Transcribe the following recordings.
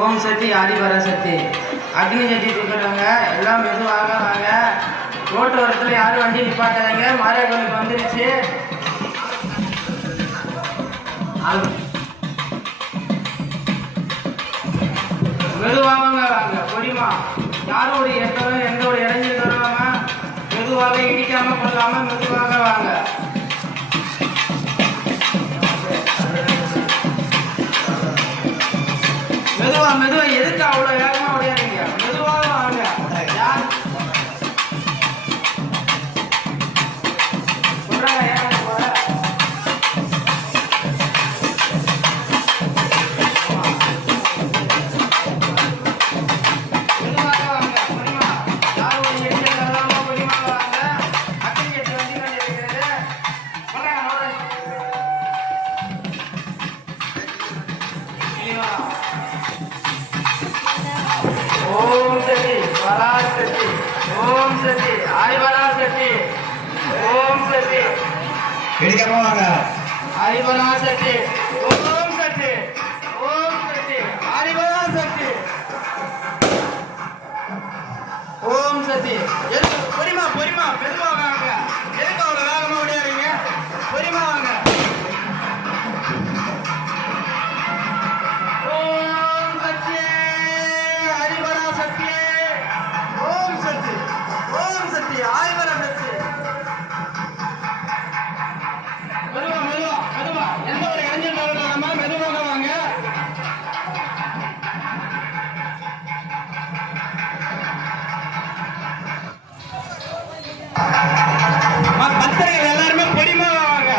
ஓம் சக்தி ஆதிபரா சக்தி. அக்னி சக்தி கொடுக்குறவங்க எல்லாம் மெதுவாக வாங்க. ரோட்டு ஓரத்தில் யாரும் வண்டி நிப்பாட்டாதீங்க. மாரியா கோயிலுக்கு வந்துருச்சு. மெதுவாக வாங்க. பொடிமா யாரும் ஒரு எந்த ஒரு இடைஞ்சல் தருவாங்க. மெதுவாக இடிக்காம கொள்ளாம மெதுவாக வாங்க. மெதுவா எதுக்கு அவ்வளோ வேகமாக உடையாதீங்க. மெதுவாக வாங்க. யார் சொல்றாங்க ஏன் போல மெதுவாக வாங்க. பொடிமா யாரும் ஒரு எடியில் தராம பொடிமாக வாங்க. அக்கறை கட்டி வண்டி கொண்டு இருக்கிறது. ओम सती बराज सती ओम सती आदि बराज सती ओम सती आदि बराज सती ओम सती आदि बराज सती ओम सती பொரிமா மெதுவா வாங்க. எதுக்கு அவ்வளோ வேகமா ஓடியாரீங்க? பொரிமா வாங்க. பக்தர்கள் எல்லாருமே பொடிமா வாங்க.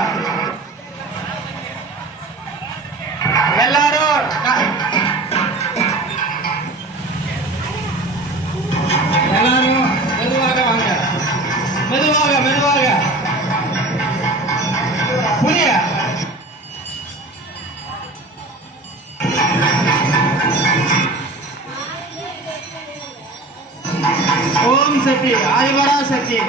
எல்லாரும் மெதுவாக வாங்க. மெதுவாக புரிய ஓம் சக்தி ஆதிபரா சக்தி.